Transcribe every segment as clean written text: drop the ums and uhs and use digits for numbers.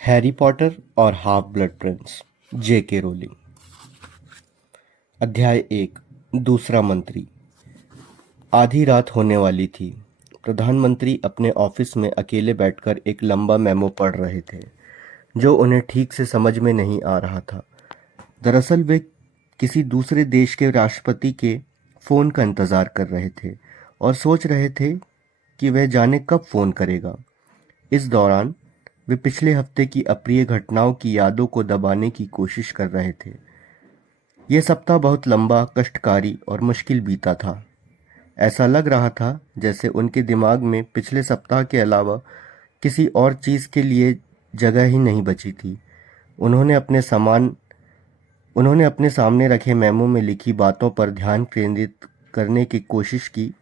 Harry Potter और half blood Prince. J.K. Rolling. अध्याय 1। दूसरा मंत्री। आधी रात होने वाली थी। प्रधानमंत्री अपने ऑफिस में अकेले बैठकर एक लंबा मेमो पढ़ रहे थे जो उन्हें ठीक से समझ में नहीं आ रहा था। दरअसल वे किसी दूसरे देश के राष्ट्रपति के फ़ोन का इंतज़ार कर रहे थे और सोच रहे थे कि वह जाने कब फ़ोन करेगा। इस दौरान वे पिछले हफ्ते की अप्रिय घटनाओं की यादों को दबाने की कोशिश कर रहे थे। यह सप्ताह बहुत लंबा, कष्टकारी और मुश्किल बीता था। ऐसा लग रहा था जैसे उनके दिमाग में पिछले सप्ताह के अलावा किसी और चीज़ के लिए जगह ही नहीं बची थी। उन्होंने अपने सामने रखे मेमो में लिखी बातों पर ध्यान केंद्रित करने की कोशिश की,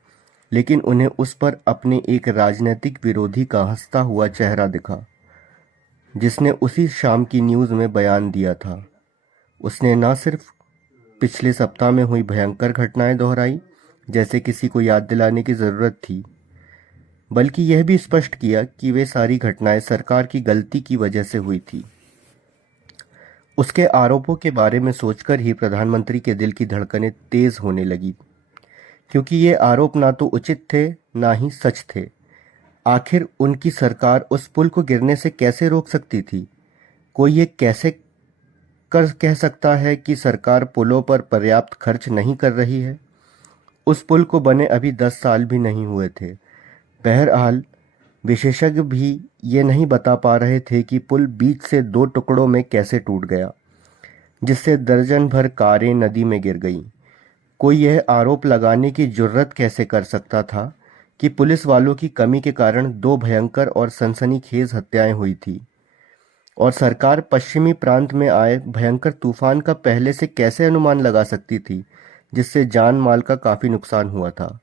लेकिन उन्हें उस पर अपने एक राजनीतिक विरोधी का हंसता हुआ चेहरा दिखा जिसने उसी शाम की न्यूज़ में बयान दिया था। उसने न सिर्फ पिछले सप्ताह में हुई भयंकर घटनाएं दोहराई जैसे किसी को याद दिलाने की ज़रूरत थी, बल्कि यह भी स्पष्ट किया कि वे सारी घटनाएं सरकार की गलती की वजह से हुई थी। उसके आरोपों के बारे में सोचकर ही प्रधानमंत्री के दिल की धड़कनें तेज होने लगी, क्योंकि ये आरोप ना तो उचित थे ना ही सच थे। आखिर उनकी सरकार उस पुल को गिरने से कैसे रोक सकती थी? कोई ये कैसे कह सकता है कि सरकार पुलों पर पर्याप्त खर्च नहीं कर रही है? उस पुल को बने अभी 10 साल भी नहीं हुए थे। बहरहाल विशेषज्ञ भी ये नहीं बता पा रहे थे कि पुल बीच से 2 टुकड़ों में कैसे टूट गया, जिससे दर्जन भर कारें नदी में गिर गईं। कोई यह आरोप लगाने की जुर्रत कैसे कर सकता था कि पुलिस वालों की कमी के कारण 2 भयंकर और सनसनीखेज हत्याएं हुई थी, और सरकार पश्चिमी प्रांत में आए भयंकर तूफान का पहले से कैसे अनुमान लगा सकती थी, जिससे जान माल का काफी नुकसान हुआ था?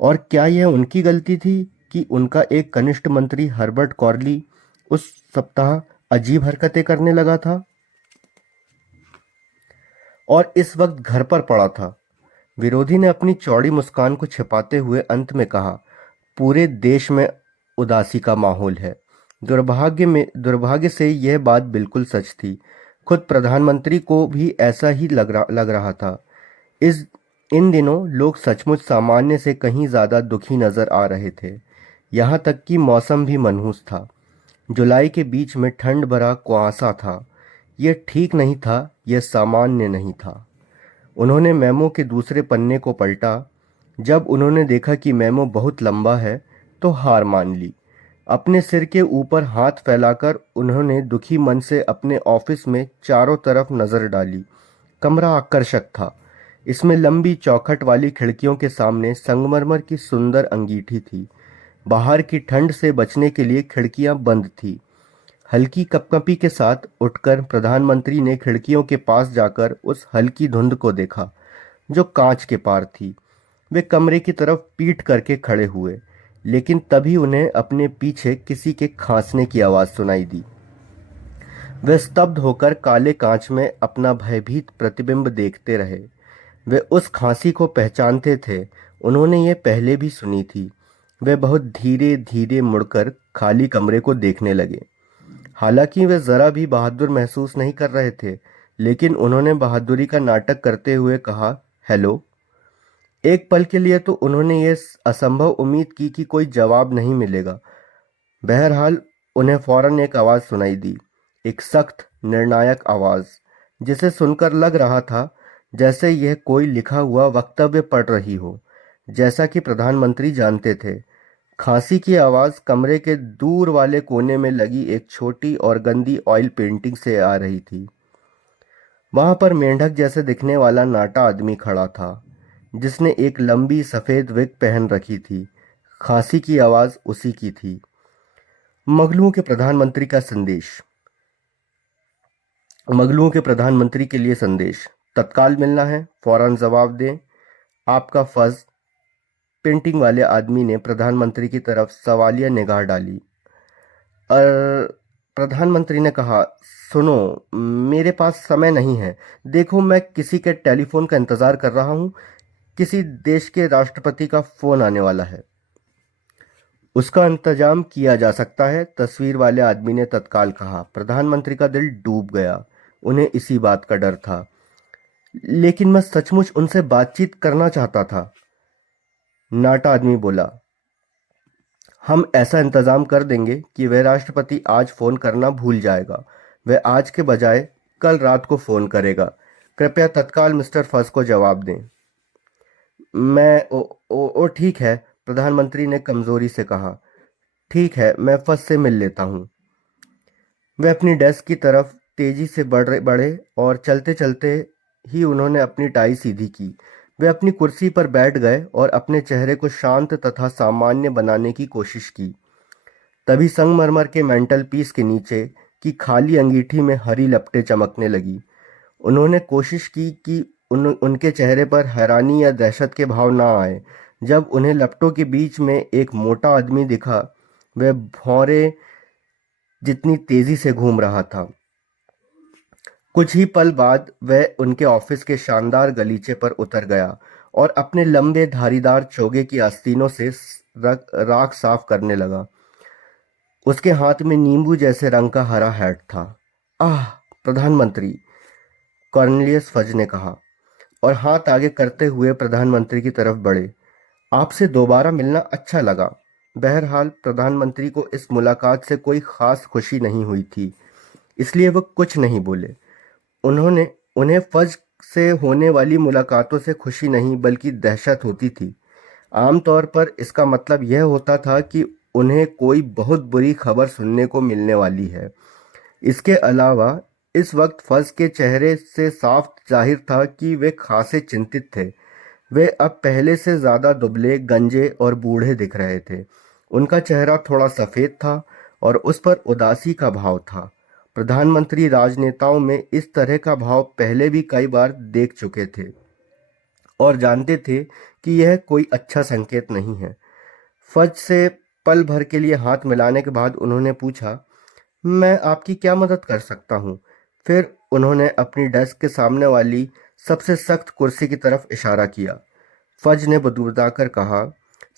और क्या यह उनकी गलती थी कि उनका एक कनिष्ठ मंत्री हर्बर्ट कॉर्ली उस सप्ताह अजीब हरकतें करने लगा था और इस वक्त घर पर पड़ा था? विरोधी ने अपनी चौड़ी मुस्कान को छिपाते हुए अंत में कहा, पूरे देश में उदासी का माहौल है। दुर्भाग्य से यह बात बिल्कुल सच थी। खुद प्रधानमंत्री को भी ऐसा ही लग रहा था। इन दिनों लोग सचमुच सामान्य से कहीं ज़्यादा दुखी नजर आ रहे थे। यहाँ तक कि मौसम भी मनहूस था। जुलाई के बीच में ठंड भरा कुआसा था। यह ठीक नहीं था, यह सामान्य नहीं था। उन्होंने मेमो के दूसरे पन्ने को पलटा। जब उन्होंने देखा कि मेमो बहुत लंबा है तो हार मान ली। अपने सिर के ऊपर हाथ फैलाकर उन्होंने दुखी मन से अपने ऑफिस में चारों तरफ नजर डाली। कमरा आकर्षक था। इसमें लंबी चौखट वाली खिड़कियों के सामने संगमरमर की सुंदर अंगीठी थी। बाहर की ठंड से बचने के लिए खिड़कियां बंद थी। हल्की कपकपी के साथ उठकर प्रधानमंत्री ने खिड़कियों के पास जाकर उस हल्की धुंध को देखा जो कांच के पार थी। वे कमरे की तरफ पीठ करके खड़े हुए, लेकिन तभी उन्हें अपने पीछे किसी के खांसने की आवाज सुनाई दी। वे स्तब्ध होकर काले कांच में अपना भयभीत प्रतिबिंब देखते रहे। वे उस खांसी को पहचानते थे। उन्होंने ये पहले भी सुनी थी। वे बहुत धीरे धीरे मुड़कर खाली कमरे को देखने लगे। हालांकि वे जरा भी बहादुर महसूस नहीं कर रहे थे, लेकिन उन्होंने बहादुरी का नाटक करते हुए कहा, हेलो। एक पल के लिए तो उन्होंने ये असंभव उम्मीद की कि कोई जवाब नहीं मिलेगा। बहरहाल उन्हें फौरन एक आवाज सुनाई दी, एक सख्त निर्णायक आवाज, जिसे सुनकर लग रहा था जैसे यह कोई लिखा हुआ वक्तव्य पढ़ रही हो। जैसा कि प्रधानमंत्री जानते थे, खांसी की आवाज कमरे के दूर वाले कोने में लगी एक छोटी और गंदी ऑयल पेंटिंग से आ रही थी। वहां पर मेंढक जैसे दिखने वाला नाटा आदमी खड़ा था, जिसने एक लंबी सफेद विग पहन रखी थी। खांसी की आवाज उसी की थी। मगलुओं के प्रधानमंत्री का संदेश। मगलुओं के प्रधानमंत्री के लिए संदेश। तत्काल मिलना है, फौरन जवाब दें, आपका फर्ज। पेंटिंग वाले आदमी ने प्रधानमंत्री की तरफ सवालिया निगाह डाली। और प्रधानमंत्री ने कहा, सुनो, मेरे पास समय नहीं है। देखो, मैं किसी के टेलीफोन का इंतजार कर रहा हूँ। किसी देश के राष्ट्रपति का फोन आने वाला है। उसका इंतजाम किया जा सकता है, तस्वीर वाले आदमी ने तत्काल कहा। प्रधानमंत्री का दिल डूब गया। उन्हें इसी बात का डर था। लेकिन मैं सचमुच उनसे बातचीत करना चाहता था, नाटा आदमी बोला। हम ऐसा इंतजाम कर देंगे कि वह राष्ट्रपति आज फोन करना भूल जाएगा। वह आज के बजाय कल रात को फोन करेगा। कृपया तत्काल मिस्टर फस को जवाब दें। मैं ओ ठीक है, प्रधानमंत्री ने कमजोरी से कहा। ठीक है, मैं फस से मिल लेता हूँ। वे अपनी डेस्क की तरफ तेजी से बढ़े और चलते चलते ही उन्होंने अपनी टाई सीधी की। वे अपनी कुर्सी पर बैठ गए और अपने चेहरे को शांत तथा सामान्य बनाने की कोशिश की। तभी संगमरमर के मेंटल पीस के नीचे की खाली अंगीठी में हरी लपटें चमकने लगी। उन्होंने कोशिश की कि उनके चेहरे पर हैरानी या दहशत के भाव ना आए। जब उन्हें लपटों के बीच में एक मोटा आदमी दिखा, वह भौरे जितनी तेजी से घूम रहा था। कुछ ही पल बाद वह उनके ऑफिस के शानदार गलीचे पर उतर गया और अपने लंबे धारीदार चोगे की आस्तीनों से राख साफ करने लगा। उसके हाथ में नींबू जैसे रंग का हरा हैट था। आह, प्रधानमंत्री, कॉर्नेलियस फज ने कहा और हाथ आगे करते हुए प्रधानमंत्री की तरफ बढ़े। आपसे दोबारा मिलना अच्छा लगा। बहरहाल प्रधानमंत्री को इस मुलाकात से कोई खास खुशी नहीं हुई थी, इसलिए वह कुछ नहीं बोले। उन्हें फज से होने वाली मुलाकातों से खुशी नहीं बल्कि दहशत होती थी। आमतौर पर इसका मतलब यह होता था कि उन्हें कोई बहुत बुरी खबर सुनने को मिलने वाली है। इसके अलावा इस वक्त फज के चेहरे से साफ जाहिर था कि वे खासे चिंतित थे। वे अब पहले से ज्यादा दुबले, गंजे और बूढ़े दिख रहे थे। उनका चेहरा थोड़ा सफेद था और उस पर उदासी का भाव था। प्रधानमंत्री राजनेताओं में इस तरह का भाव पहले भी कई बार देख चुके थे और जानते थे कि यह कोई अच्छा संकेत नहीं है। फज से पल भर के लिए हाथ मिलाने के बाद उन्होंने पूछा, मैं आपकी क्या मदद कर सकता हूँ? फिर उन्होंने अपनी डेस्क के सामने वाली सबसे सख्त कुर्सी की तरफ इशारा किया। फज ने बुदबुदाकर कहा,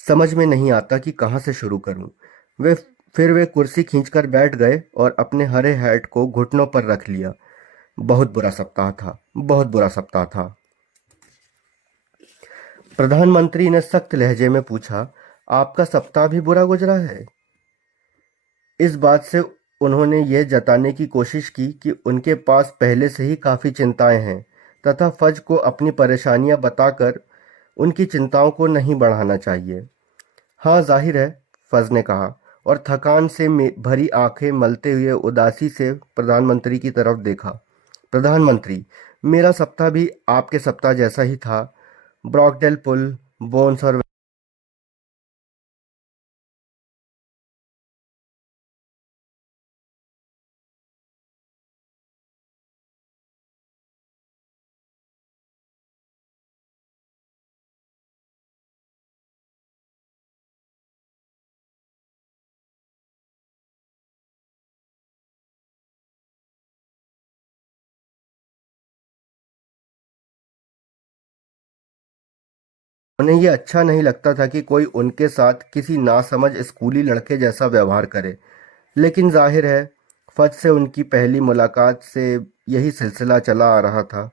समझ में नहीं आता कि कहाँ से शुरू करूं। फिर वे कुर्सी खींचकर बैठ गए और अपने हरे हैट को घुटनों पर रख लिया। बहुत बुरा सप्ताह था, बहुत बुरा सप्ताह था। प्रधानमंत्री ने सख्त लहजे में पूछा, आपका सप्ताह भी बुरा गुजरा है? इस बात से उन्होंने यह जताने की कोशिश की कि उनके पास पहले से ही काफी चिंताएं हैं तथा फज को अपनी परेशानियां बताकर उनकी चिंताओं को नहीं बढ़ाना चाहिए। हाँ, जाहिर है, फज ने कहा और थकान से भरी आंखें मलते हुए उदासी से प्रधानमंत्री की तरफ देखा। प्रधानमंत्री, मेरा सप्ताह भी आपके सप्ताह जैसा ही था। ब्रॉकडेल पुल, बोन्स और उन्हें यह अच्छा नहीं लगता था कि कोई उनके साथ किसी नासमझ स्कूली लड़के जैसा व्यवहार करे। लेकिन जाहिर है, फज से उनकी पहली मुलाकात से यही सिलसिला चला आ रहा था।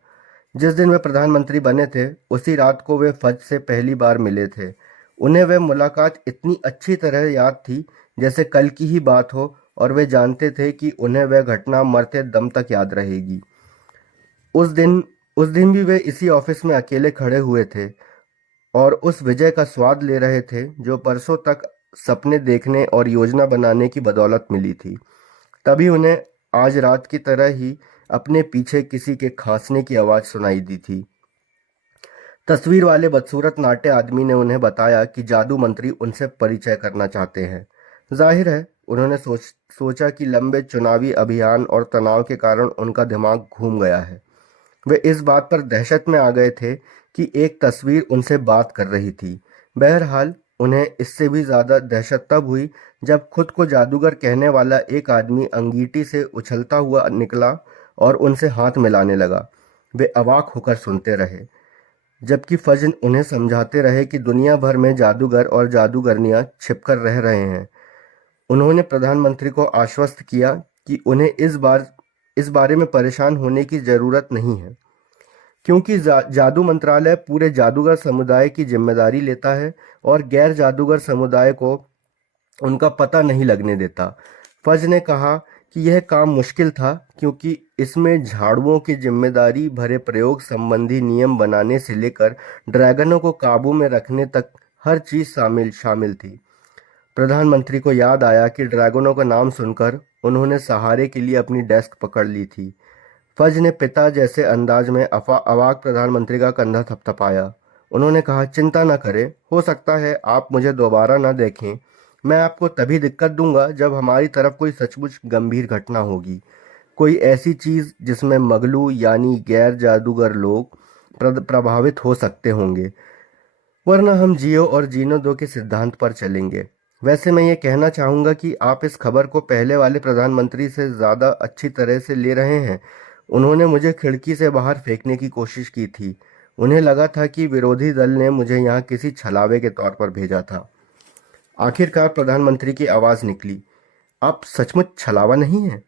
जिस दिन वे प्रधानमंत्री बने थे, उसी रात को वे फज से पहली बार मिले थे। उन्हें वह मुलाकात इतनी अच्छी तरह याद थी जैसे कल की ही बात हो और वे जानते थे कि उन्हें वह घटना मरते दम तक याद रहेगी। उस दिन उस दिन भी वे इसी ऑफिस में अकेले खड़े हुए थे और उस विजय का स्वाद ले रहे थे जो परसों तक सपने देखने और योजना बनाने की बदौलत मिली थी। तभी उन्हें आज रात की तरह ही अपने पीछे किसी के खांसने की आवाज सुनाई दी थी। तस्वीर वाले बदसूरत नाट्य आदमी ने उन्हें बताया कि जादू मंत्री उनसे परिचय करना चाहते हैं। जाहिर है, उन्होंने सोचा कि लंबे चुनावी अभियान और तनाव के कारण उनका दिमाग घूम गया है। वे इस बात पर दहशत में आ गए थे कि एक तस्वीर उनसे बात कर रही थी। बहरहाल, उन्हें इससे भी ज्यादा दहशत तब हुई जब खुद को जादूगर कहने वाला एक आदमी अंगीठी से उछलता हुआ निकला और उनसे हाथ मिलाने लगा। वे अवाक होकर सुनते रहे। जबकि फज उन्हें समझाते रहे कि दुनिया भर में जादूगर और जादूगरनियां छिपकर रह रहे हैं। उन्होंने प्रधानमंत्री को आश्वस्त किया कि उन्हें इस बारे में परेशान होने की जरूरत नहीं है, क्योंकि जादू मंत्रालय पूरे जादूगर समुदाय की जिम्मेदारी लेता है और गैर जादूगर समुदाय को उनका पता नहीं लगने देता। फज ने कहा कि यह काम मुश्किल था, क्योंकि इसमें झाड़ुओं की जिम्मेदारी भरे प्रयोग संबंधी नियम बनाने से लेकर ड्रैगनों को काबू में रखने तक हर चीज शामिल थी। प्रधानमंत्री को याद आया कि ड्रैगनों का नाम सुनकर उन्होंने सहारे के लिए अपनी डेस्क पकड़ ली थी। फज ने पिता जैसे अंदाज में अवाक प्रधानमंत्री का कंधा थपथपाया। उन्होंने कहा, चिंता न करें, हो सकता है आप मुझे दोबारा न देखें। मैं आपको तभी दिक्कत दूंगा जब हमारी तरफ कोई सचमुच गंभीर घटना होगी, कोई ऐसी चीज जिसमें मगलू यानी गैर जादूगर लोग प्रभावित हो सकते होंगे, वरना हम जियो और जीनो दो के सिद्धांत पर चलेंगे। वैसे मैं ये कहना चाहूँगा कि आप इस खबर को पहले वाले प्रधानमंत्री से ज़्यादा अच्छी तरह से ले रहे हैं। उन्होंने मुझे खिड़की से बाहर फेंकने की कोशिश की थी। उन्हें लगा था कि विरोधी दल ने मुझे यहाँ किसी छलावे के तौर पर भेजा था। आखिरकार प्रधानमंत्री की आवाज़ निकली, आप सचमुच छलावा नहीं हैं?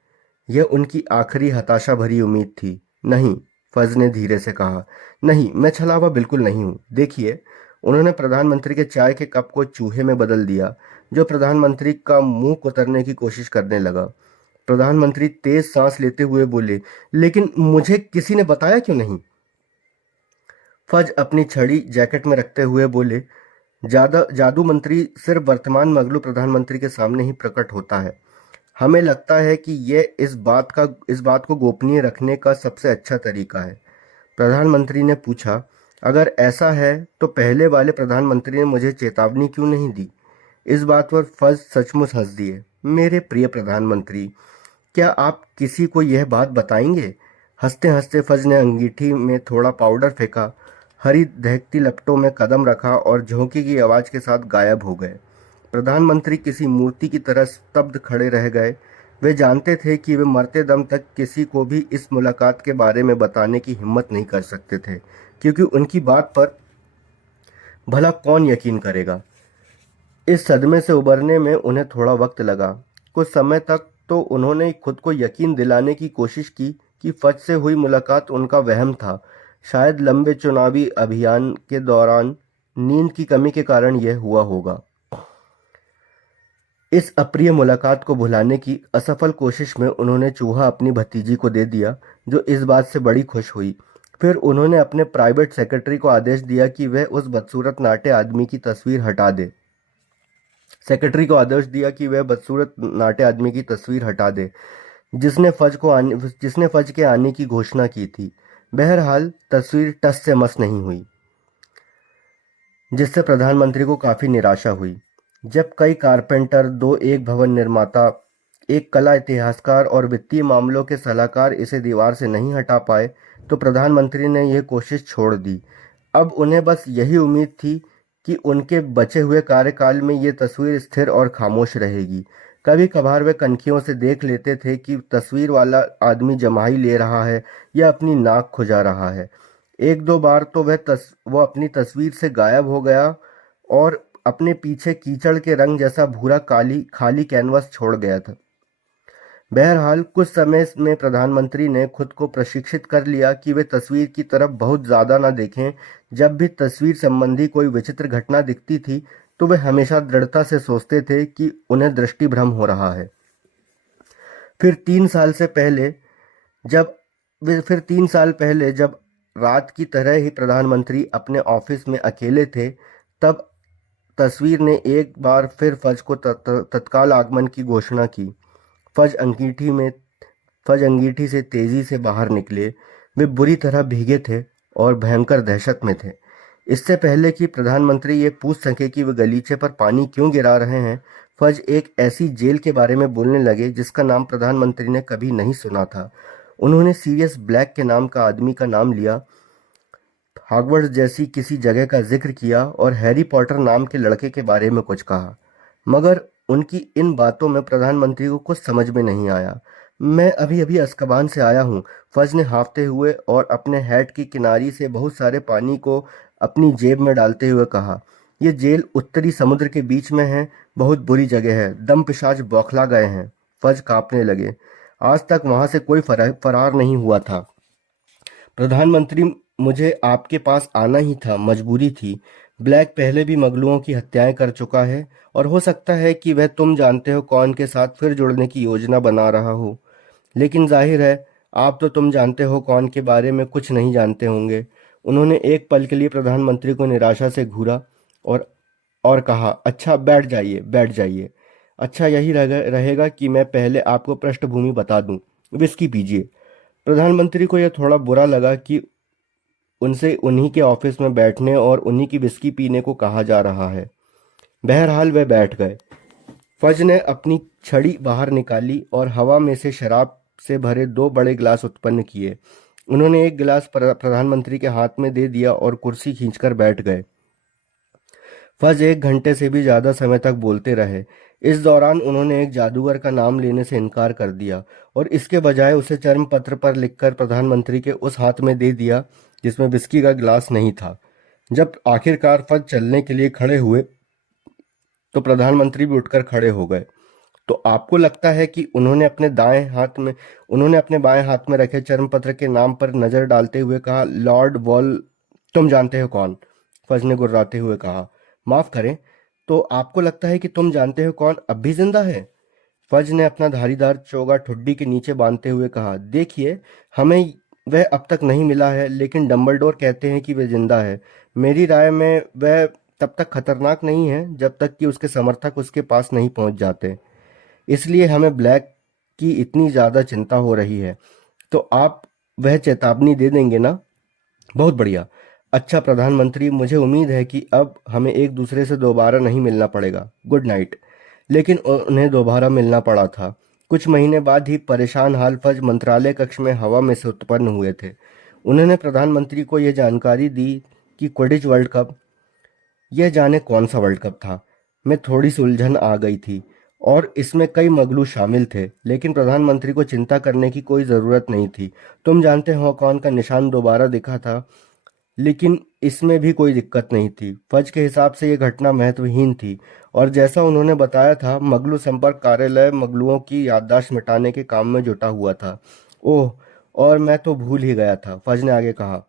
यह उनकी आखिरी हताशा भरी उम्मीद थी। नहीं, फज ने धीरे से कहा, नहीं, मैं छलावा बिल्कुल नहीं हूँ। देखिए, उन्होंने प्रधानमंत्री के चाय के कप को चूहे में बदल दिया, जो प्रधानमंत्री का मुंह कुतरने की कोशिश करने लगा। प्रधानमंत्री तेज सांस लेते हुए बोले, लेकिन मुझे किसी ने बताया क्यों नहीं? फज अपनी छड़ी जैकेट में रखते हुए बोले, जादू मंत्री सिर्फ वर्तमान मगलू प्रधानमंत्री के सामने ही प्रकट होता है। हमें लगता है कि यह इस बात को गोपनीय रखने का सबसे अच्छा तरीका है। प्रधानमंत्री ने पूछा, अगर ऐसा है तो पहले वाले प्रधानमंत्री ने मुझे चेतावनी क्यों नहीं दी? इस बात पर फज सचमुच हंस दिए। मेरे प्रिय प्रधानमंत्री, क्या आप किसी को यह बात बताएंगे? हंसते हंसते फज ने अंगीठी में थोड़ा पाउडर फेंका, हरी दहकती लपटों में कदम रखा और झोंकी की आवाज के साथ गायब हो गए। प्रधानमंत्री किसी मूर्ति की तरह स्तब्ध खड़े रह गए। वे जानते थे कि वे मरते दम तक किसी को भी इस मुलाकात के बारे में बताने की हिम्मत नहीं कर सकते थे, क्योंकि उनकी बात पर भला कौन यकीन करेगा। इस सदमे से उबरने में उन्हें थोड़ा वक्त लगा। कुछ समय तक तो उन्होंने खुद को यकीन दिलाने की कोशिश की कि फज से हुई मुलाकात उनका वहम था। शायद लंबे चुनावी अभियान के दौरान नींद की कमी के कारण यह हुआ होगा। इस अप्रिय मुलाकात को भुलाने की असफल कोशिश में उन्होंने चूहा अपनी भतीजी को दे दिया, जो इस बात से बड़ी खुश हुई। फिर उन्होंने अपने प्राइवेट सेक्रेटरी को आदेश दिया कि वह उस बदसूरत नाटे आदमी की तस्वीर हटा दे। जिसने फज के आने की घोषणा की थी। बहरहाल तस्वीर टस से मस नहीं हुई, जिससे प्रधानमंत्री को काफी निराशा हुई। जब कई कारपेंटर, दो एक भवन निर्माता, एक कला इतिहासकार और वित्तीय मामलों के सलाहकार इसे दीवार से नहीं हटा पाए, तो प्रधानमंत्री ने यह कोशिश छोड़ दी। अब उन्हें बस यही उम्मीद थी कि उनके बचे हुए कार्यकाल में ये तस्वीर स्थिर और खामोश रहेगी। कभी कभार वे कनखियों से देख लेते थे कि तस्वीर वाला आदमी जमाई ले रहा है या अपनी नाक खुजा रहा है। एक दो बार तो वो अपनी तस्वीर से गायब हो गया और अपने पीछे कीचड़ के रंग जैसा भूरा खाली कैनवस छोड़ गया था। बहरहाल कुछ समय में प्रधानमंत्री ने खुद को प्रशिक्षित कर लिया कि वे तस्वीर की तरफ बहुत ज्यादा न देखें। जब भी तस्वीर संबंधी कोई विचित्र घटना दिखती थी, तो वे हमेशा दृढ़ता से सोचते थे कि उन्हें दृष्टि भ्रम हो रहा है। फिर 3 साल पहले जब रात की तरह ही प्रधानमंत्री अपने ऑफिस में अकेले थे, तब तस्वीर ने एक बार फिर फज को तत्काल आगमन की घोषणा की। फज अंगीठी से तेजी से बाहर निकले। वे बुरी तरह भीगे थे और भयंकर दहशत में थे। इससे पहले कि प्रधानमंत्री ये पूछ सके कि वे गलीचे पर पानी क्यों गिरा रहे हैं, फज एक ऐसी जेल के बारे में बोलने लगे जिसका नाम प्रधानमंत्री ने कभी नहीं सुना था। उन्होंने सीरियस ब्लैक के नाम का आदमी का नाम लिया, हॉगवर्ट्स जैसी किसी जगह का जिक्र किया और हैरी पॉटर नाम के लड़के के बारे में कुछ कहा, मगर उनकी इन बातों में प्रधानमंत्री को कुछ समझ में नहीं आया। मैं अभी अभी अस्कबान से आया हूँ। फज ने हाँफते हुए और अपने हैट की किनारी से बहुत सारे पानी को अपनी जेब में डालते हुए कहा। ये जेल उत्तरी समुद्र के बीच में है। बहुत बुरी जगह है। दम पिशाच बौखला गए हैं। फज कांपने लगे। आज तक वहां से कोई फरार नहीं हुआ था। प्रधानमंत्री, मुझे आपके पास आना ही था, मजबूरी थी। ब्लैक पहले भी मगलुओं की हत्याएं कर चुका है और हो सकता है कि वह तुम जानते हो कौन के साथ फिर जुड़ने की योजना बना रहा हो। लेकिन जाहिर है आप तो तुम जानते हो कौन के बारे में कुछ नहीं जानते होंगे। उन्होंने एक पल के लिए प्रधानमंत्री को निराशा से घूरा और और कहा, अच्छा बैठ जाइए, बैठ जाइए। अच्छा यही रहेगा कि मैं पहले आपको पृष्ठभूमि बता दूं। विस्की पीजिए। प्रधानमंत्री को यह थोड़ा बुरा लगा कि उनसे उन्हीं के ऑफिस में बैठने और उन्हीं की विस्की पीने को कहा जा रहा है। बहरहाल वे बैठ गए। फज ने अपनी छड़ी बाहर निकाली और हवा में से शराब से भरे दो बड़े गिलास उत्पन्न किए। उन्होंने एक गिलास प्रधानमंत्री के हाथ में दे दिया और कुर्सी खींचकर बैठ गए। फज 1 घंटे से भी ज्यादा समय तक बोलते रहे। इस दौरान उन्होंने एक जादूगर का नाम लेने से इनकार कर दिया और इसके बजाय उसे चर्म पत्र पर लिखकर प्रधानमंत्री के उस हाथ में दे दिया जिसमें विस्की का गिलास नहीं था। जब आखिरकार फज चलने के लिए खड़े हुए तो प्रधानमंत्री भी उठकर खड़े हो गए। तो आपको लगता है कि उन्होंने अपने बाएं हाथ में रखे चर्म पत्र के नाम पर नजर डालते हुए कहा, लॉर्ड वॉल, तुम जानते हो कौन? फज ने गुर्राते हुए कहा। माफ करें, तो आपको लगता है कि तुम जानते हो कौन अब भी जिंदा है? फज ने अपना धारीदार चोगा ठुड्डी के नीचे बांधते हुए कहा, देखिए, हमें वह अब तक नहीं मिला है, लेकिन डंबलडोर कहते हैं कि वह जिंदा है। मेरी राय में वह तब तक खतरनाक नहीं है जब तक कि उसके समर्थक उसके पास नहीं पहुंच जाते। इसलिए हमें ब्लैक की इतनी ज्यादा चिंता हो रही है। तो आप वह चेतावनी दे देंगे ना? बहुत बढ़िया। अच्छा प्रधानमंत्री, मुझे उम्मीद है कि अब हमें एक दूसरे से दोबारा नहीं मिलना पड़ेगा। Good night. लेकिन उन्हें दोबारा मिलना पड़ा था। कुछ महीने बाद ही परेशान हाल फज मंत्रालय कक्ष में हवा में से उत्पन्न हुए थे। उन्होंने प्रधानमंत्री को यह जानकारी दी कि क्विडिच वर्ल्ड कप, यह जाने कौन सा वर्ल्ड कप था, में थोड़ी सी उलझन आ गई थी और इसमें कई मगलू शामिल थे। लेकिन प्रधानमंत्री को चिंता करने की कोई ज़रूरत नहीं थी। तुम जानते हो कौन का निशान दोबारा दिखा था, लेकिन इसमें भी कोई दिक्कत नहीं थी। फज के हिसाब से यह घटना महत्वहीन थी और जैसा उन्होंने बताया था, मगलू संपर्क कार्यालय मगलुओं की याददाश्त मिटाने के काम में जुटा हुआ था। ओह, और मैं तो भूल ही गया था, फज ने आगे कहा।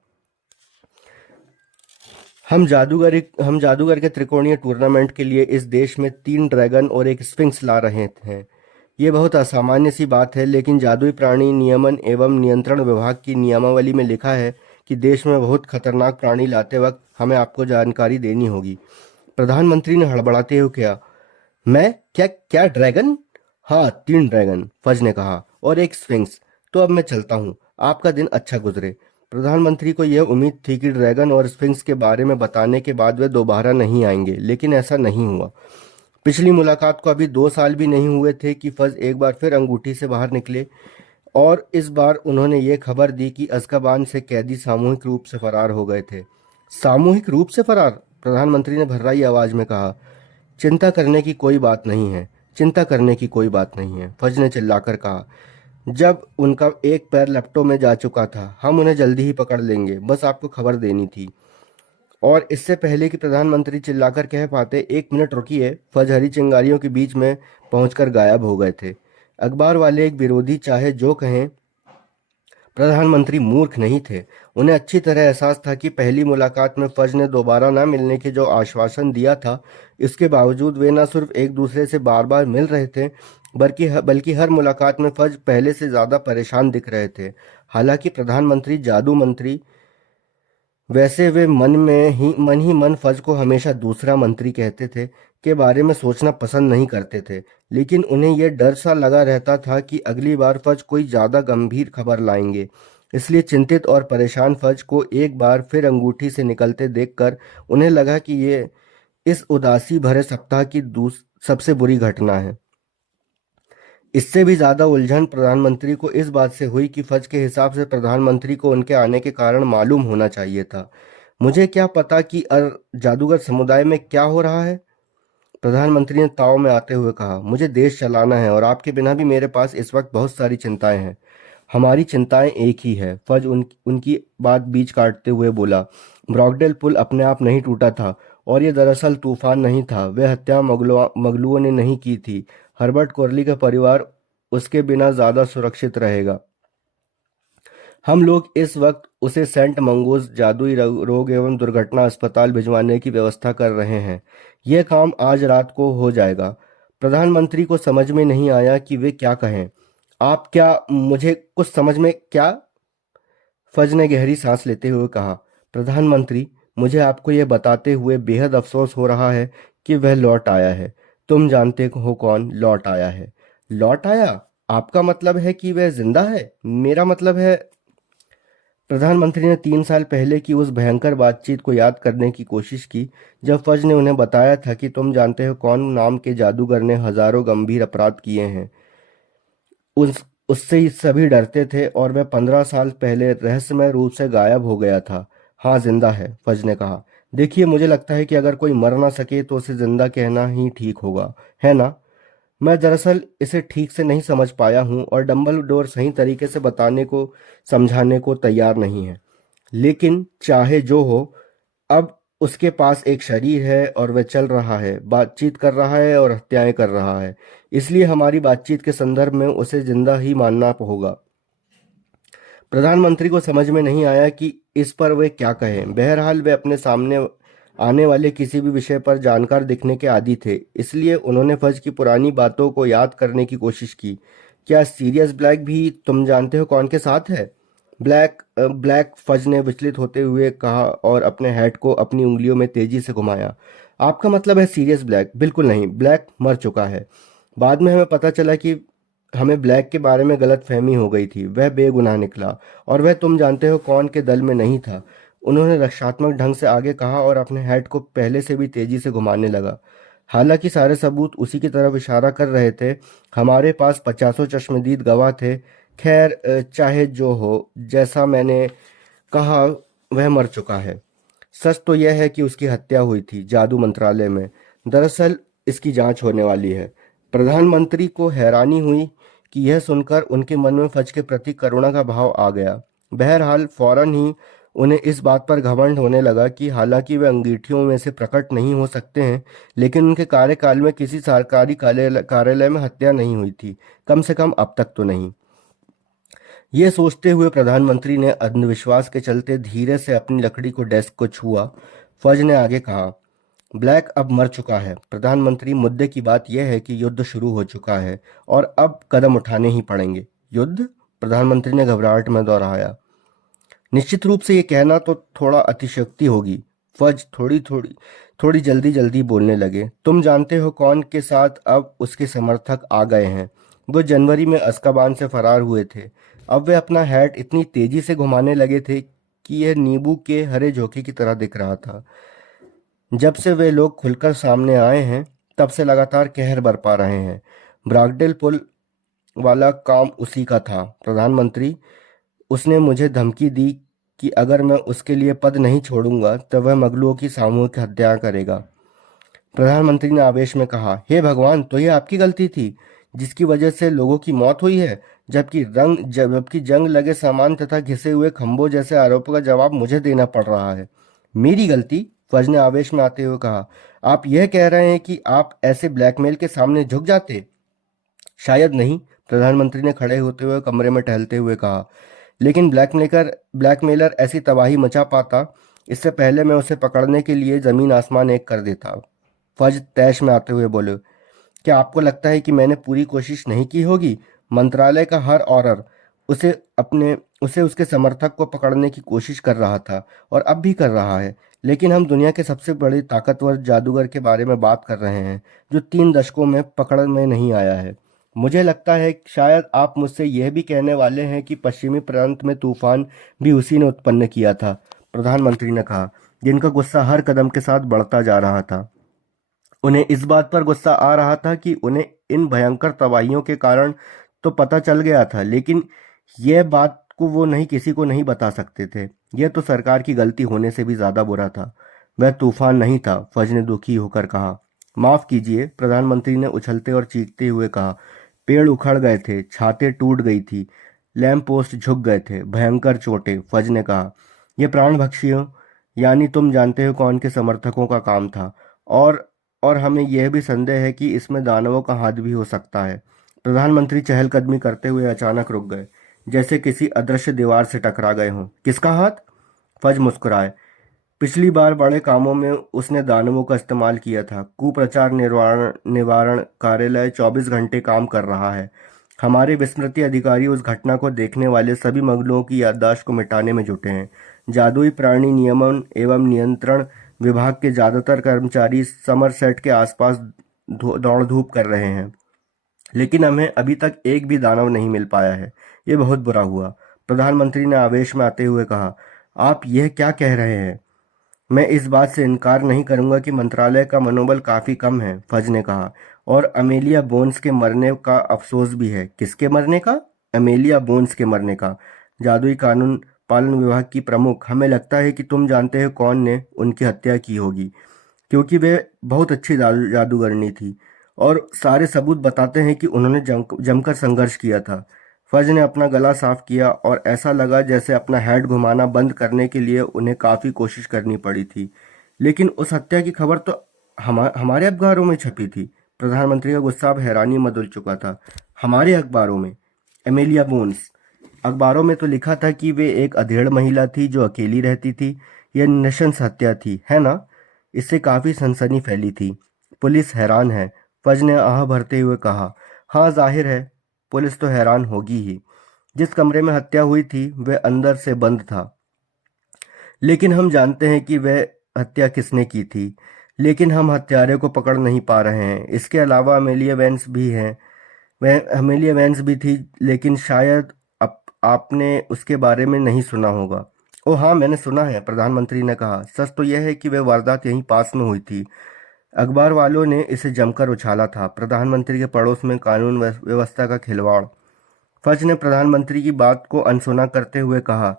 हम जादूगर के त्रिकोणीय टूर्नामेंट के लिए इस देश में 3 ड्रैगन और एक स्फिंक्स ला रहे हैं। ये बहुत असामान्य सी बात है, लेकिन जादुई प्राणी नियमन एवं नियंत्रण विभाग की नियमावली में लिखा है कि देश में बहुत खतरनाक प्राणी लाते वक्त हमें आपको जानकारी देनी होगी। प्रधानमंत्री ने हड़बड़ाते हुए कहा, मैं क्या क्या ड्रैगन? हाँ, 3 ड्रैगन, फज ने कहा, और एक स्फिंक्स। तो अब मैं चलता हूँ। आपका दिन अच्छा गुजरे। प्रधानमंत्री को यह उम्मीद थी कि ड्रैगन और स्फिंक्स के बारे में बताने के बाद वे दोबारा नहीं आएंगे, लेकिन ऐसा नहीं हुआ। पिछली मुलाकात को अभी 2 साल भी नहीं हुए थे कि फज एक बार फिर अंगूठी से बाहर निकले और इस बार उन्होंने ये खबर दी कि अज़्काबान से कैदी सामूहिक रूप से फरार हो गए थे। सामूहिक रूप से फरार? प्रधानमंत्री ने भर्राई आवाज में कहा। चिंता करने की कोई बात नहीं है, चिंता करने की कोई बात नहीं है, फज ने चिल्लाकर कहा। जब उनका एक पैर लपटों में जा चुका था, हम उन्हें जल्दी ही पकड़ लेंगे, बस आपको खबर देनी थी। और इससे पहले कि प्रधानमंत्री चिल्लाकर कह पाते, 1 मिनट रुकिए, फज हरी चिंगारियों के बीच में पहुंचकर गायब हो गए थे। अखबार वाले एक विरोधी चाहे जो कहें, प्रधानमंत्री मूर्ख नहीं थे। उन्हें अच्छी तरह एहसास था कि पहली मुलाकात में फज ने दोबारा न मिलने के जो आश्वासन दिया था, इसके बावजूद वे न सिर्फ एक दूसरे से बार बार मिल रहे थे, बल्कि हर मुलाकात में फज पहले से ज्यादा परेशान दिख रहे थे। हालांकि प्रधानमंत्री जादू मंत्री, वैसे वे मन ही मन फज को हमेशा दूसरा मंत्री कहते थे, के बारे में सोचना पसंद नहीं करते थे। लेकिन उन्हें यह डर सा लगा रहता था कि अगली बार फज कोई ज्यादा गंभीर खबर लाएंगे। इसलिए चिंतित और परेशान फज को एक बार फिर अंगूठी से निकलते देखकर उन्हें लगा कि ये इस उदासी भरे सप्ताह की सबसे बुरी घटना है। इससे भी ज्यादा उलझन प्रधानमंत्री को इस बात से हुई कि फज के हिसाब से प्रधानमंत्री को उनके आने के कारण मालूम होना चाहिए था। मुझे क्या पता कि जादूगर समुदाय में क्या हो रहा है? प्रधानमंत्री ने ताव में आते हुए कहा, मुझे देश चलाना है और आपके बिना भी मेरे पास इस वक्त बहुत सारी चिंताएं हैं। हमारी चिंताएं एक ही है, फज उनकी बात बीच काटते हुए बोला। ब्रॉकडेल पुल अपने आप नहीं टूटा था और ये दरअसल तूफान नहीं था। वह हत्या मगलुओं ने नहीं की थी। हर्बर्ट कोरली का परिवार उसके बिना ज्यादा सुरक्षित रहेगा। हम लोग इस वक्त उसे सेंट मंगोज जादुई रोग एवं दुर्घटना अस्पताल भिजवाने की व्यवस्था कर रहे हैं। यह काम आज रात को हो जाएगा। प्रधानमंत्री को समझ में नहीं आया कि वे क्या कहें। आप क्या मुझे कुछ समझ में क्या? फज ने गहरी सांस लेते हुए कहा, प्रधानमंत्री, मुझे आपको यह बताते हुए बेहद अफसोस हो रहा है कि वह लौट आया है। तुम जानते हो कौन लौट आया है? लौट आया? आपका मतलब है कि वह जिंदा है? मेरा मतलब है। प्रधानमंत्री ने 3 साल पहले की उस भयंकर बातचीत को याद करने की कोशिश की जब फज ने उन्हें बताया था कि तुम जानते हो कौन नाम के जादूगर ने हजारों गंभीर अपराध किए हैं। उससे सभी डरते थे और वह 15 साल पहले रहस्यमय रूप से गायब हो गया था। हाँ, जिंदा है, फज ने कहा। देखिए, मुझे लगता है कि अगर कोई मर ना सके तो उसे जिंदा कहना ही ठीक होगा, है ना? मैं दरअसल इसे ठीक से नहीं समझ पाया हूँ और डंबलडोर सही तरीके से बताने को समझाने को तैयार नहीं है। लेकिन चाहे जो हो, अब उसके पास एक शरीर है और वह चल रहा है, बातचीत कर रहा है और हत्याएं कर रहा है। इसलिए हमारी बातचीत के संदर्भ में उसे जिंदा ही मानना होगा। प्रधानमंत्री को समझ में नहीं आया कि इस पर वे क्या कहें। बहरहाल वे अपने सामने आने वाले किसी भी विषय पर जानकार दिखने के आदी थे, इसलिए उन्होंने फज की पुरानी बातों को याद करने की कोशिश की। क्या सीरियस ब्लैक भी तुम जानते हो कौन के साथ है? ब्लैक, फज ने विचलित होते हुए कहा और अपने हैट को अपनी उंगलियों में तेजी से घुमाया। आपका मतलब है सीरियस ब्लैक? बिल्कुल नहीं, ब्लैक मर चुका है। बाद में हमें पता चला कि हमें ब्लैक के बारे में गलत फहमी हो गई थी। वह बेगुनाह निकला और वह तुम जानते हो कौन के दल में नहीं था। उन्होंने रक्षात्मक ढंग से आगे कहा और अपने हैट को पहले से भी तेजी से घुमाने लगा। हालांकि सारे सबूत उसी की तरफ इशारा कर रहे थे। हमारे पास 50 चश्मदीद गवाह थे। खैर, चाहे जो हो, जैसा मैंने कहा, वह मर चुका है। सच तो यह है कि उसकी हत्या हुई थी जादू मंत्रालय में। दरअसल इसकी जांच होने वाली है। प्रधानमंत्री को हैरानी हुई कि यह सुनकर उनके मन में फज के प्रति करुणा का भाव आ गया। बहरहाल फौरन ही उन्हें इस बात पर घमंड होने लगा कि हालांकि वे अंगीठियों में से प्रकट नहीं हो सकते हैं, लेकिन उनके कार्यकाल में किसी सरकारी कार्यालय में हत्या नहीं हुई थी, कम से कम अब तक तो नहीं। ये सोचते हुए प्रधानमंत्री ने अंधविश्वास के चलते धीरे से अपनी लकड़ी को डेस्क को छुआ। फज ने आगे कहा, ब्लैक अब मर चुका है प्रधानमंत्री। मुद्दे की बात यह है कि युद्ध शुरू हो चुका है और अब कदम उठाने ही पड़ेंगे। युद्ध? प्रधानमंत्री ने घबराहट में दोहराया। निश्चित रूप से ये कहना तो थोड़ा अतिशयोक्ति होगी। फज थोड़ी जल्दी जल्दी बोलने लगे। तुम जानते हो कौन के साथ अब उसके समर्थक आ गए हैं। वो जनवरी में अस्काबान से फरार हुए थे। अब वे अपना हैट इतनी तेजी से घुमाने लगे थे कि यह नींबू के हरे झोंके की तरह दिख रहा था। जब से वे लोग खुलकर सामने आए हैं, तब से लगातार कहर बरपा रहे हैं। ब्रागडेल पुल वाला काम उसी का था प्रधानमंत्री। उसने मुझे धमकी दी कि अगर मैं उसके लिए पद नहीं छोड़ूंगा तो वह मगलुओं की सामूहिक हत्या करेगा। प्रधानमंत्री ने आवेश में कहा, हे भगवान, तो ये आपकी गलती थी जिसकी वजह से लोगों की मौत हुई है, जबकि जंग लगे सामान तथा घिसे हुए खंभों जैसे आरोपों का जवाब मुझे देना पड़ रहा है। मेरी गलती? फज ने आवेश में आते हुए कहा, आप यह कह रहे हैं कि आप ऐसे ब्लैकमेल के सामने झुक जाते? शायद नहीं, प्रधानमंत्री ने खड़े होते हुए कमरे में टहलते हुए कहा, लेकिन ब्लैकमेलर ऐसी तबाही मचा पाता, इससे पहले मैं उसे पकड़ने के लिए जमीन आसमान एक कर देता। फज तैश में आते हुए बोले, क्या आपको लगता है कि मैंने पूरी कोशिश नहीं की होगी? मंत्रालय का हर ऑर्डर उसे उसके समर्थक को पकड़ने की कोशिश कर रहा था और अब भी कर रहा है। लेकिन हम दुनिया के सबसे बड़े ताकतवर जादूगर के बारे में बात कर रहे हैं जो 3 दशकों में पकड़ में नहीं आया है। मुझे लगता है कि शायद आप मुझसे यह भी कहने वाले हैं कि पश्चिमी प्रांत में तूफान भी उसी ने उत्पन्न किया था, प्रधानमंत्री ने कहा, जिनका गुस्सा हर कदम के साथ बढ़ता जा रहा था। उन्हें इस बात पर गुस्सा आ रहा था कि उन्हें इन भयंकर तबाहियों के कारण तो पता चल गया था, लेकिन यह बात को वो नहीं किसी को नहीं बता सकते थे। यह तो सरकार की गलती होने से भी ज्यादा बुरा था। वह तूफान नहीं था, फज ने दुखी होकर कहा। माफ कीजिए, प्रधानमंत्री ने उछलते और चीखते हुए कहा। पेड़ उखड़ गए थे, छातें टूट गई थी, लैंप पोस्ट झुक गए थे, भयंकर चोटें। फज ने कहा, यह प्राण भक्षियों, यानी तुम जानते हो कौन के समर्थकों का काम था। और और हमें यह भी संदेह है कि इसमें दानवों का हाथ भी हो सकता है। प्रधानमंत्री चहलकदमी करते हुए अचानक रुक गए, जैसे किसी अदृश्य दीवार से टकरा गए हों। किसका हाथ? फज मुस्कुराए। पिछली बार बड़े कामों में उसने दानवों का इस्तेमाल किया था। कुप्रचार निवारण निवारण कार्यालय 24 घंटे काम कर रहा है। हमारे विस्मृति अधिकारी उस घटना को देखने वाले सभी मगलों की याददाश्त को मिटाने में जुटे हैं। जादुई प्राणी नियमन एवं नियंत्रण विभाग के ज्यादातर कर्मचारी समरसेट के आसपास दौड़ धूप कर रहे हैं, लेकिन हमें अभी तक एक भी दानव नहीं मिल पाया है। ये बहुत बुरा हुआ। प्रधानमंत्री ने आवेश में आते हुए कहा, आप यह क्या कह रहे हैं? मैं इस बात से इनकार नहीं करूंगा कि मंत्रालय का मनोबल काफी कम है, फज ने कहा। और अमेलिया बोन्स के मरने का अफसोस भी है। किसके मरने का? अमेलिया बोन्स के मरने का। जादुई कानून पालन विभाग की प्रमुख। हमें लगता है कि तुम जानते हो कौन ने उनकी हत्या की होगी, क्योंकि वे बहुत अच्छी जादूगरनी थी और सारे सबूत बताते हैं कि उन्होंने जमकर संघर्ष किया था। फज ने अपना गला साफ किया और ऐसा लगा जैसे अपना हेड घुमाना बंद करने के लिए उन्हें काफी कोशिश करनी पड़ी थी। लेकिन उस हत्या की खबर तो हमारे अखबारों में छपी थी। प्रधानमंत्री का गुस्सा अब हैरानी में बदल चुका था। हमारे अखबारों में? Amelia bones? अखबारों में तो लिखा था कि वे एक अधेड़ महिला थी जो अकेली रहती थी। यह नृशंस हत्या थी, है ना? इससे काफी सनसनी फैली थी। पुलिस हैरान है, फज ने आह भरते हुए कहा। हाँ, जाहिर है, पुलिस तो हैरान होगी ही। जिस कमरे में हत्या हुई थी वह अंदर से बंद था, लेकिन हम जानते हैं कि वह हत्या किसने की थी। लेकिन हम हत्यारे को पकड़ नहीं पा रहे हैं। इसके अलावा अमेलिया वेंस भी हैं। वह अमेलिया वेंस भी थी, लेकिन शायद आपने उसके बारे में नहीं सुना होगा। ओ हाँ, मैंने सुना है, प्रधानमंत्री ने कहा। सच तो यह है कि वह वारदात यहीं पास में हुई थी। अखबार वालों ने इसे जमकर उछाला था। प्रधानमंत्री के पड़ोस में कानून व्यवस्था का खिलवाड़। फज ने प्रधानमंत्री की बात को अनसुना करते हुए कहा,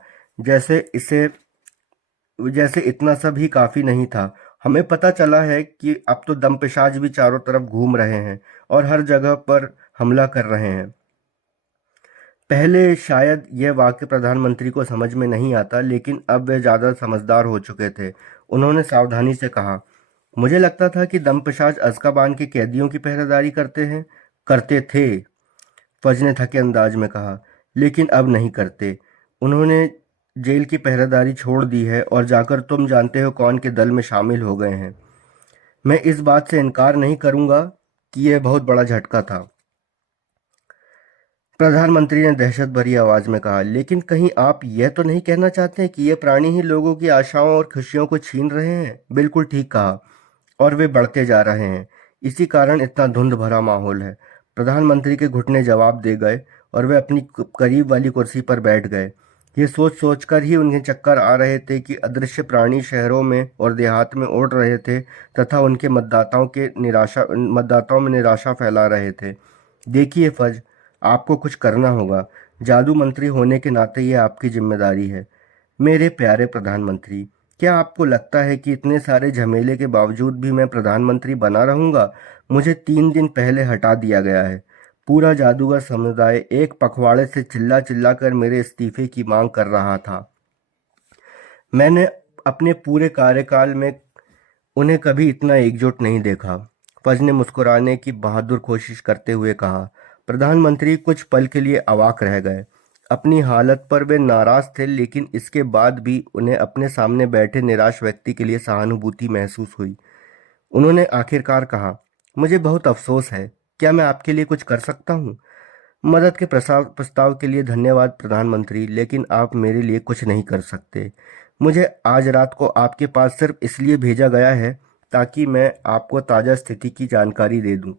जैसे इतना सब ही काफी नहीं था। हमें पता चला है कि अब तो दमपिशाच भी चारों तरफ घूम रहे हैं और हर जगह पर हमला कर रहे हैं। पहले शायद यह वाक्य प्रधानमंत्री को समझ में नहीं आता, लेकिन अब वे ज्यादा समझदार हो चुके थे। उन्होंने सावधानी से कहा, मुझे लगता था कि दमपिशाच अज़्काबान के कैदियों की पहरेदारी करते थे। फज ने थके अंदाज में कहा, लेकिन अब नहीं करते। उन्होंने जेल की पहरेदारी छोड़ दी है और जाकर तुम जानते हो कौन के दल में शामिल हो गए हैं। मैं इस बात से इनकार नहीं करूंगा कि यह बहुत बड़ा झटका था, प्रधानमंत्री ने दहशत भरी आवाज में कहा। लेकिन कहीं आप यह तो नहीं कहना चाहते कि ये प्राणी ही लोगों की आशाओं और खुशियों को छीन रहे हैं? बिल्कुल ठीक कहा, और वे बढ़ते जा रहे हैं। इसी कारण इतना धुंध भरा माहौल है। प्रधानमंत्री के घुटने जवाब दे गए और वे अपनी करीब वाली कुर्सी पर बैठ गए। ये सोच सोचकर ही उन्हें चक्कर आ रहे थे कि अदृश्य प्राणी शहरों में और देहात में उड़ रहे थे तथा उनके मतदाताओं में निराशा फैला रहे थे। देखिए फज, आपको कुछ करना होगा। जादू मंत्री होने के नाते यह आपकी जिम्मेदारी है। मेरे प्यारे प्रधानमंत्री, क्या आपको लगता है कि इतने सारे झमेले के बावजूद भी मैं प्रधानमंत्री बना रहूंगा? मुझे 3 दिन पहले हटा दिया गया है। पूरा जादूगर समुदाय एक पखवाड़े से चिल्ला चिल्ला कर मेरे इस्तीफे की मांग कर रहा था। मैंने अपने पूरे कार्यकाल में उन्हें कभी इतना एकजुट नहीं देखा। फज ने मुस्कुराने की बहादुर कोशिश करते हुए कहा। प्रधानमंत्री कुछ पल के लिए अवाक रह गए। अपनी हालत पर वे नाराज थे, लेकिन इसके बाद भी उन्हें अपने सामने बैठे निराश व्यक्ति के लिए सहानुभूति महसूस हुई। उन्होंने आखिरकार कहा, मुझे बहुत अफसोस है। क्या मैं आपके लिए कुछ कर सकता हूँ? मदद के प्रस्ताव के लिए धन्यवाद प्रधानमंत्री, लेकिन आप मेरे लिए कुछ नहीं कर सकते। मुझे आज रात को आपके पास सिर्फ इसलिए भेजा गया है ताकि मैं आपको ताज़ा स्थिति की जानकारी दे दूं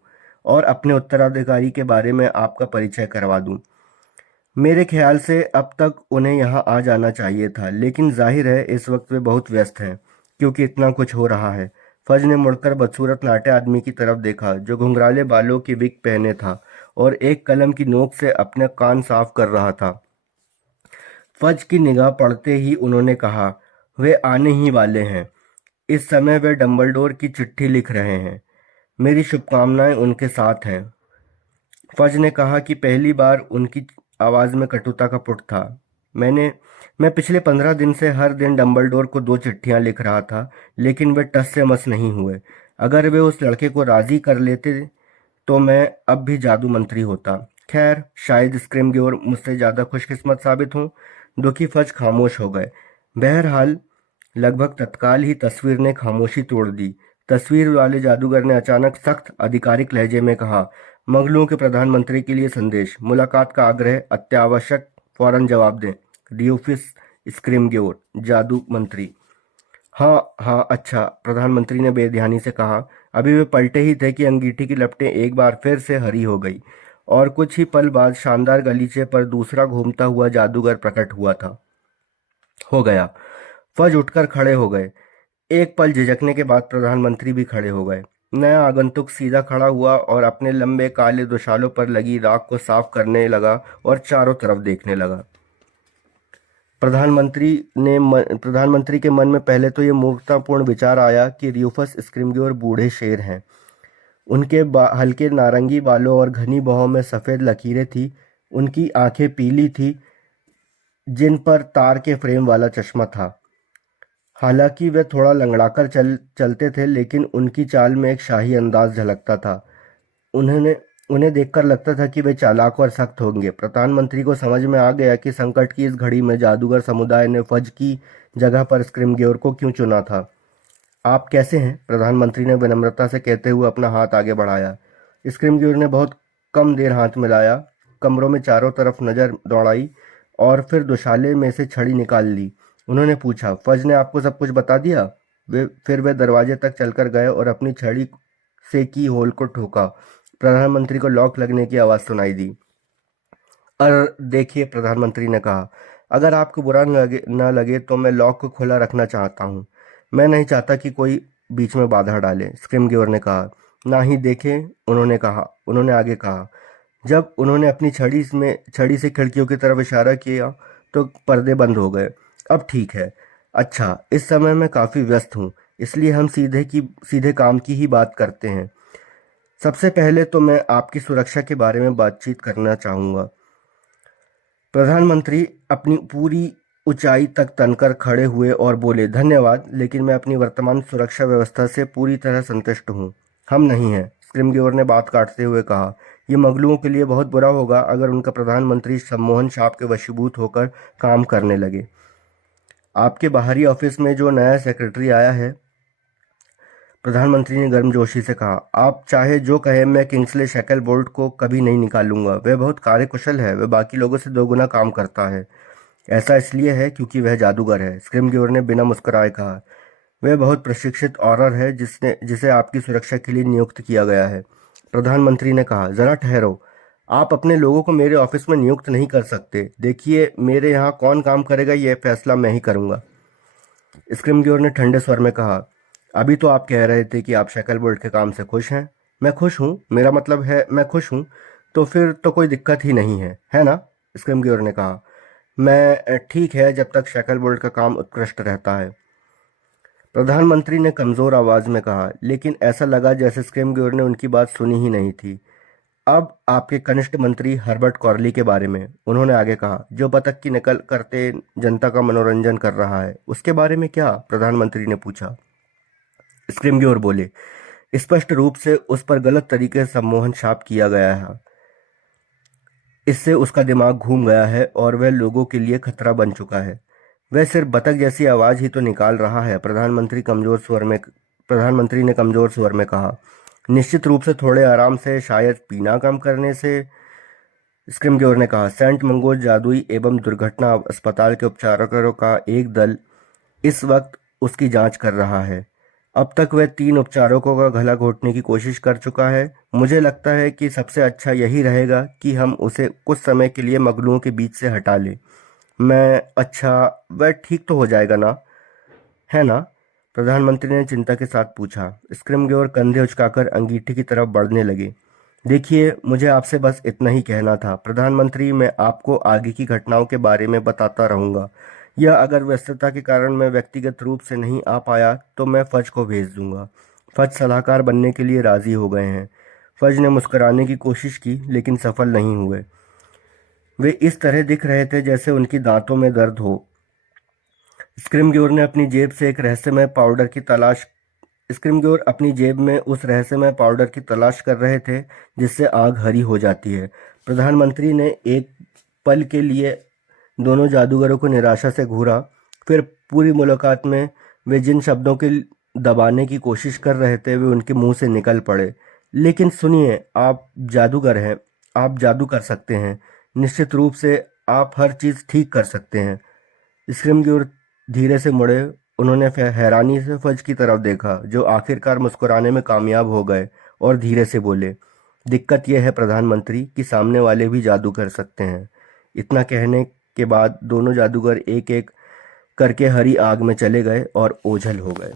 और अपने उत्तराधिकारी के बारे में आपका परिचय करवा दूं। मेरे ख्याल से अब तक उन्हें यहाँ आ जाना चाहिए था, लेकिन जाहिर है इस वक्त वे बहुत व्यस्त हैं क्योंकि इतना कुछ हो रहा है। फज ने मुड़कर बदसूरत नाटे आदमी की तरफ देखा जो घुंघराले बालों की विग पहने था और एक कलम की नोक से अपने कान साफ कर रहा था। फज की निगाह पड़ते ही उन्होंने कहा, वे आने ही वाले हैं। इस समय वे डंबलडोर की चिट्ठी लिख रहे हैं। मेरी शुभकामनाएं उनके साथ हैं। फज ने कहा कि पहली बार उनकी आवाज में कटुता का पुट था। मैं पिछले 15 दिन से हर दिन डंबलडोर को 2 चिट्ठियां लिख रहा था, लेकिन वे टस से मस नहीं हुए। अगर वे उस लड़के को राजी कर लेते तो मैं अब भी जादू मंत्री होता। खैर, शायद स्क्रिमग्योर मुझसे ज्यादा खुशकिस्मत साबित हों। दुखी फज खामोश हो गए। बहरहाल, लगभग तत्काल ही तस्वीर ने खामोशी तोड़ दी। तस्वीर वाले जादूगर ने अचानक सख्त आधिकारिक लहजे में कहा, मंगलुओं के प्रधानमंत्री के लिए संदेश, मुलाकात का आग्रह, अत्यावश्यक, फौरन जवाब दें। रियोफिस स्क्रिमग्योर, जादू मंत्री। हाँ हाँ, अच्छा, प्रधानमंत्री ने बेध्यानी से कहा। अभी वे पलटे ही थे कि अंगीठी की लपटें एक बार फिर से हरी हो गई और कुछ ही पल बाद शानदार गलीचे पर दूसरा घूमता हुआ जादूगर प्रकट हुआ था। हो गया। फज उठकर खड़े हो गए। एक पल झिझकने के बाद प्रधानमंत्री भी खड़े हो गए। नया आगंतुक सीधा खड़ा हुआ और अपने लंबे काले दुशालों पर लगी राख को साफ करने लगा और चारों तरफ देखने लगा। प्रधानमंत्री के मन में पहले तो ये मूर्खतापूर्ण विचार आया कि र्यूफस स्क्रिमग्योर बूढ़े शेर हैं। उनके हल्के नारंगी बालों और घनी बाहों में सफ़ेद लकीरें थीं। उनकी आंखें पीली थीं, जिन पर तार के फ्रेम वाला चश्मा था। हालांकि वे थोड़ा लंगड़ाकर चलते थे, लेकिन उनकी चाल में एक शाही अंदाज झलकता था। उन्हें उन्हें देखकर लगता था कि वे चालाक और सख्त होंगे। प्रधानमंत्री को समझ में आ गया कि संकट की इस घड़ी में जादूगर समुदाय ने फज की जगह पर स्क्रिमग्योर को क्यों चुना था। आप कैसे हैं? प्रधानमंत्री ने विनम्रता से कहते हुए अपना हाथ आगे बढ़ाया। स्क्रिमग्योर ने बहुत कम देर हाथ मिलाया, कमरों में चारों तरफ नजर दौड़ाई और फिर दुशाले में से छड़ी निकाल ली। उन्होंने पूछा, फज ने आपको सब कुछ बता दिया? फिर वे दरवाजे तक चलकर गए और अपनी छड़ी से की होल को ठोका। प्रधानमंत्री को लॉक लगने की आवाज सुनाई दी। देखिए, प्रधानमंत्री ने कहा, अगर आपको बुरा न लगे तो मैं लॉक को खुला रखना चाहता हूँ। मैं नहीं चाहता कि कोई बीच में बाधा डाले। स्क्रिमग्योर ने कहा। ना ही देखें, उन्होंने आगे कहा। जब उन्होंने अपनी छड़ी से खिड़कियों की तरफ इशारा किया तो पर्दे बंद हो गए। अब ठीक है। अच्छा, इस समय मैं काफी व्यस्त हूँ, इसलिए हम सीधे काम की ही बात करते हैं। सबसे पहले तो मैं आपकी सुरक्षा के बारे में बातचीत करना चाहूंगा। प्रधानमंत्री अपनी पूरी ऊंचाई तक तनकर खड़े हुए और बोले, धन्यवाद, लेकिन मैं अपनी वर्तमान सुरक्षा व्यवस्था से पूरी तरह संतुष्ट हूँ। हम नहीं हैं, स्क्रिमग्योर ने बात काटते हुए कहा। यह मंगलुओं के लिए बहुत बुरा होगा अगर उनका प्रधानमंत्री सम्मोहन शाप के वशीभूत होकर काम करने लगे। आपके बाहरी ऑफिस में जो नया सेक्रेटरी आया है, प्रधानमंत्री ने गर्मजोशी से कहा, आप चाहे जो कहें, मैं किंग्सले शैकलबोल्ट को कभी नहीं निकालूंगा। वह बहुत कार्यकुशल है, वह बाकी लोगों से 2 गुना काम करता है। ऐसा इसलिए है क्योंकि वह जादूगर है, स्क्रिमग्योर ने बिना मुस्कुराए कहा। वह बहुत प्रशिक्षित ऑरर है जिसे आपकी सुरक्षा के लिए नियुक्त किया गया है। प्रधानमंत्री ने कहा, जरा ठहरो, आप अपने लोगों को मेरे ऑफिस में नियुक्त नहीं कर सकते। देखिए, मेरे यहाँ कौन काम करेगा यह फैसला मैं ही करूंगा। स्क्रिमग्योर ने ठंडे स्वर में कहा, अभी तो आप कह रहे थे कि आप शैकलबोल्ट के काम से खुश हैं। मैं खुश हूँ, मेरा मतलब है मैं खुश हूँ। तो फिर तो कोई दिक्कत ही नहीं है ना? स्क्रिमग्योर ने कहा। मैं ठीक है, जब तक शैकलबोल्ट का काम उत्कृष्ट रहता है, प्रधानमंत्री ने कमजोर आवाज में कहा। लेकिन ऐसा लगा जैसे स्क्रिमग्योर ने उनकी बात सुनी ही नहीं थी। अब आपके कनिष्ठ मंत्री हर्बर्ट कॉर्ली के बारे में, उन्होंने आगे कहा, जो बतख की नकल करते जनता का मनोरंजन कर रहा है, उसके बारे में क्या? प्रधानमंत्री ने पूछा। स्क्रिमग्योर बोले, स्पष्ट रूप से उस पर गलत तरीके से सम्मोहन छाप किया गया है। इससे उसका दिमाग घूम गया है और वह लोगों के लिए खतरा बन चुका है। वह सिर्फ बतख जैसी आवाज ही तो निकाल रहा है। प्रधानमंत्री ने कमजोर स्वर में कहा। निश्चित रूप से थोड़े आराम से, शायद पीना कम करने से, स्क्रिमग्योर ने कहा। सेंट मंगोज जादुई एवं दुर्घटना अस्पताल के उपचारकों का एक दल इस वक्त उसकी जांच कर रहा है। अब तक वह 3 उपचारकों का गला घोटने की कोशिश कर चुका है। मुझे लगता है कि सबसे अच्छा यही रहेगा कि हम उसे कुछ समय के लिए मगलुओं के बीच से हटा लें। अच्छा, वह ठीक तो हो जाएगा ना, है ना? प्रधानमंत्री ने चिंता के साथ पूछा। स्क्रिमग्योर कंधे उचकाकर अंगीठी की तरफ बढ़ने लगे। देखिए, मुझे आपसे बस इतना ही कहना था प्रधानमंत्री। मैं आपको आगे की घटनाओं के बारे में बताता रहूंगा, या अगर व्यस्तता के कारण मैं व्यक्तिगत रूप से नहीं आ पाया तो मैं फज को भेज दूंगा। फज सलाहकार बनने के लिए राजी हो गए हैं। फज ने मुस्कुराने की कोशिश की लेकिन सफल नहीं हुए। वे इस तरह दिख रहे थे जैसे उनकी दांतों में दर्द हो। स्क्रिमग्योर ने अपनी जेब से एक रहस्यमय पाउडर की तलाश स्क्रिमग्योर अपनी जेब में उस रहस्यमय पाउडर की तलाश कर रहे थे जिससे आग हरी हो जाती है। प्रधानमंत्री ने एक पल के लिए दोनों जादूगरों को निराशा से घूरा। फिर पूरी मुलाकात में वे जिन शब्दों के दबाने की कोशिश कर रहे थे वे उनके मुंह से निकल पड़े। लेकिन सुनिए, आप जादूगर हैं, आप जादू कर सकते हैं, निश्चित रूप से आप हर चीज़ ठीक कर सकते हैं। स्क्रिमग्योर धीरे से मुड़े। उन्होंने हैरानी से फज की तरफ देखा जो आखिरकार मुस्कुराने में कामयाब हो गए और धीरे से बोले, दिक्कत यह है प्रधानमंत्री कि सामने वाले भी जादू कर सकते हैं। इतना कहने के बाद दोनों जादूगर एक एक करके हरी आग में चले गए और ओझल हो गए।